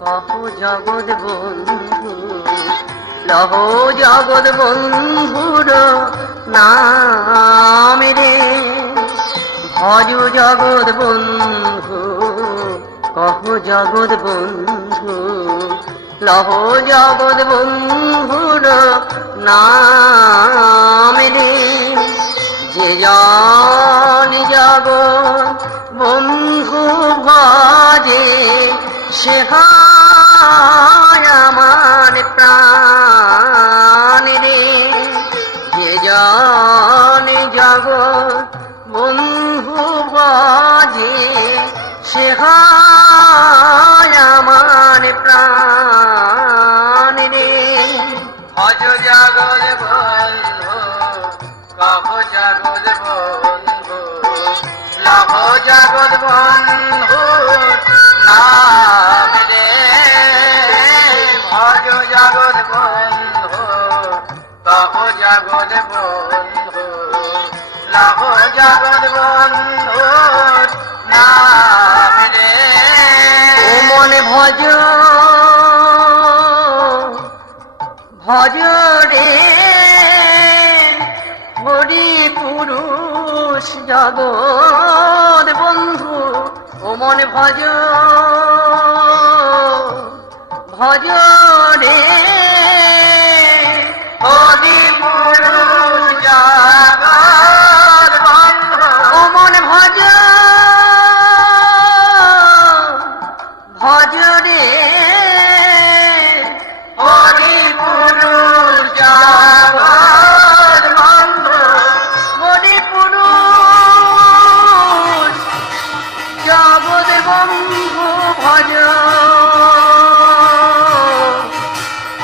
বন্ধু জগৎ বন্ধু, লহ জগৎ বন্ধুর নাম রে। ভজু জগৎ বন্ধু, কহ জগৎ বন্ধু, লহ জগৎ বন্ধুর নাম রে। যে জানি জগৎ সে হয় আমার প্রাণ রে। যে জন জগৎ বন্ধু ভজে সে হয় আমার প্রাণ রে। ভজ জাগর বন্ধু, কহ জাগর বন্ধু লভ জাগর বন্ধু বন্ধু নাম মনে ভজ ভজ রে হরি পুরুষ জগৎ বন্ধু ও মনে ভজ ভজ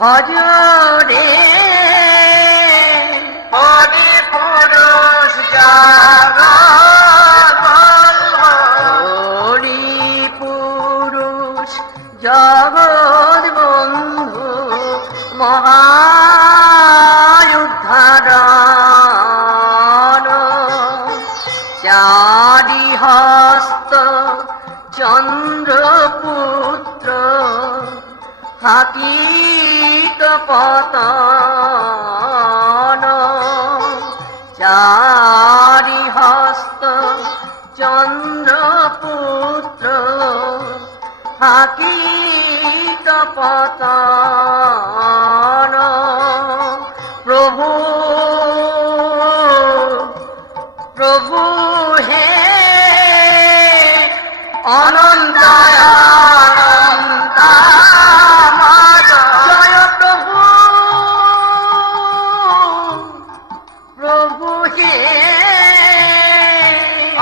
ভজ রে হরি পুরুষ জাগর হরি পুরুষ জগৎ বন্ধু মহায়ুদ্ধারণ। চারি হস্ত চন্দ্রপুত্র হাকিত পতন। চারি হস্ত চন্দ্রপুত্র হাকিত পতন। প্রভু প্রভু হে অনন্ত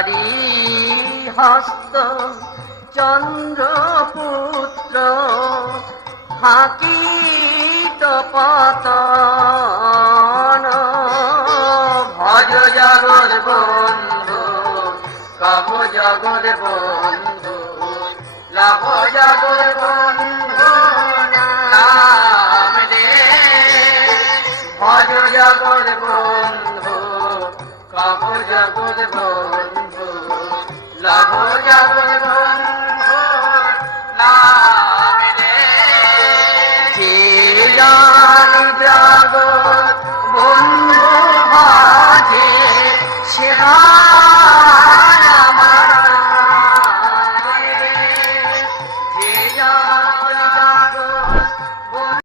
তারি হস্ত, চন্দ্রপুত্র হাকি পতন। ভজ জগর বন্ধু, কব জগর বন্ধু, লাভ জগর বন্ধু নাম রে ভজ জগর বন্ধু, কব জগর বন্ধু যা